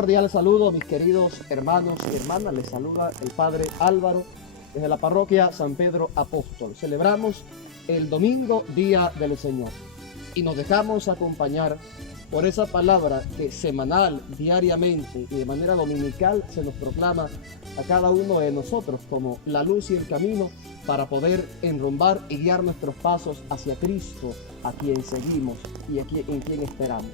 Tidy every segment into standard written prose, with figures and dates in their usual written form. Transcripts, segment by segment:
cordial saludo, mis queridos hermanos y hermanas. Les saluda el Padre Álvaro desde la parroquia San Pedro Apóstol. Celebramos el domingo, Día del Señor, y nos dejamos acompañar por esa palabra que semanal, diariamente y de manera dominical se nos proclama a cada uno de nosotros como la luz y el camino para poder enrumbar y guiar nuestros pasos hacia Cristo, a quien seguimos y en quien esperamos.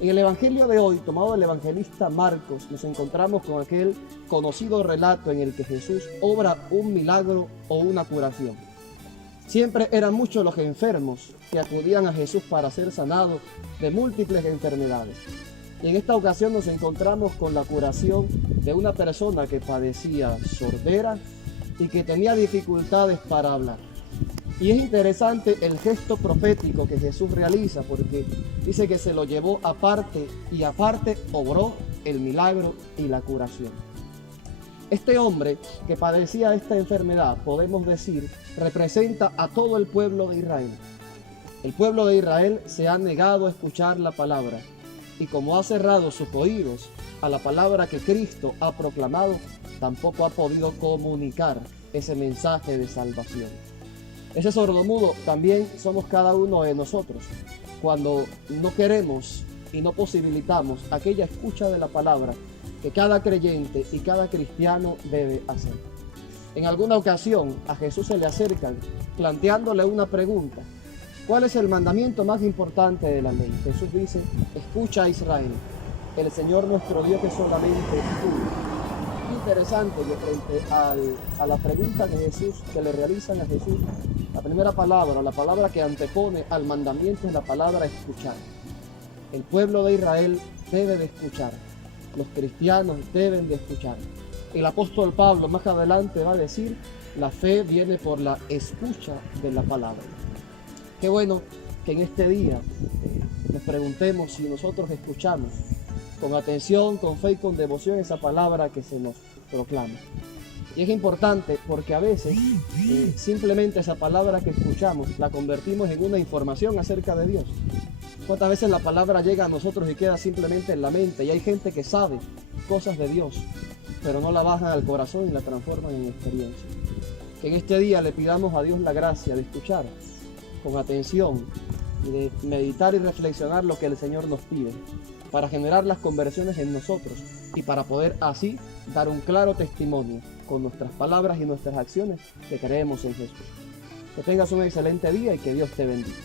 En el Evangelio de hoy, tomado del evangelista Marcos, nos encontramos con aquel conocido relato en el que Jesús obra un milagro o una curación. Siempre eran muchos los enfermos que acudían a Jesús para ser sanados de múltiples enfermedades. Y en esta ocasión nos encontramos con la curación de una persona que padecía sordera y que tenía dificultades para hablar. Y es interesante el gesto profético que Jesús realiza, porque dice que se lo llevó aparte y aparte obró el milagro y la curación. Este hombre que padecía esta enfermedad, podemos decir, representa a todo el pueblo de Israel. El pueblo de Israel se ha negado a escuchar la palabra, y como ha cerrado sus oídos a la palabra que Cristo ha proclamado, tampoco ha podido comunicar ese mensaje de salvación. Ese sordomudo también somos cada uno de nosotros, cuando no queremos y no posibilitamos aquella escucha de la palabra que cada creyente y cada cristiano debe hacer. En alguna ocasión a Jesús se le acercan planteándole una pregunta: ¿cuál es el mandamiento más importante de la ley? Jesús dice: escucha a Israel, el Señor nuestro Dios es solamente uno. Interesante que frente a la pregunta que le realizan a Jesús, la primera palabra, la palabra que antepone al mandamiento es la palabra escuchar. El pueblo de Israel debe de escuchar, los cristianos deben de escuchar. El apóstol Pablo más adelante va a decir: la fe viene por la escucha de la palabra. Qué bueno que en este día nos preguntemos si nosotros escuchamos con atención, con fe y con devoción esa palabra que se nos proclama. Y es importante porque a veces simplemente esa palabra que escuchamos la convertimos en una información acerca de Dios. ¿Cuántas veces la palabra llega a nosotros y queda simplemente en la mente? Y hay gente que sabe cosas de Dios, pero no la bajan al corazón y la transforman en experiencia. Que en este día le pidamos a Dios la gracia de escuchar con atención y de meditar y reflexionar lo que el Señor nos pide, para generar las conversiones en nosotros y para poder así dar un claro testimonio con nuestras palabras y nuestras acciones que creemos en Jesús. Que tengas un excelente día y que Dios te bendiga.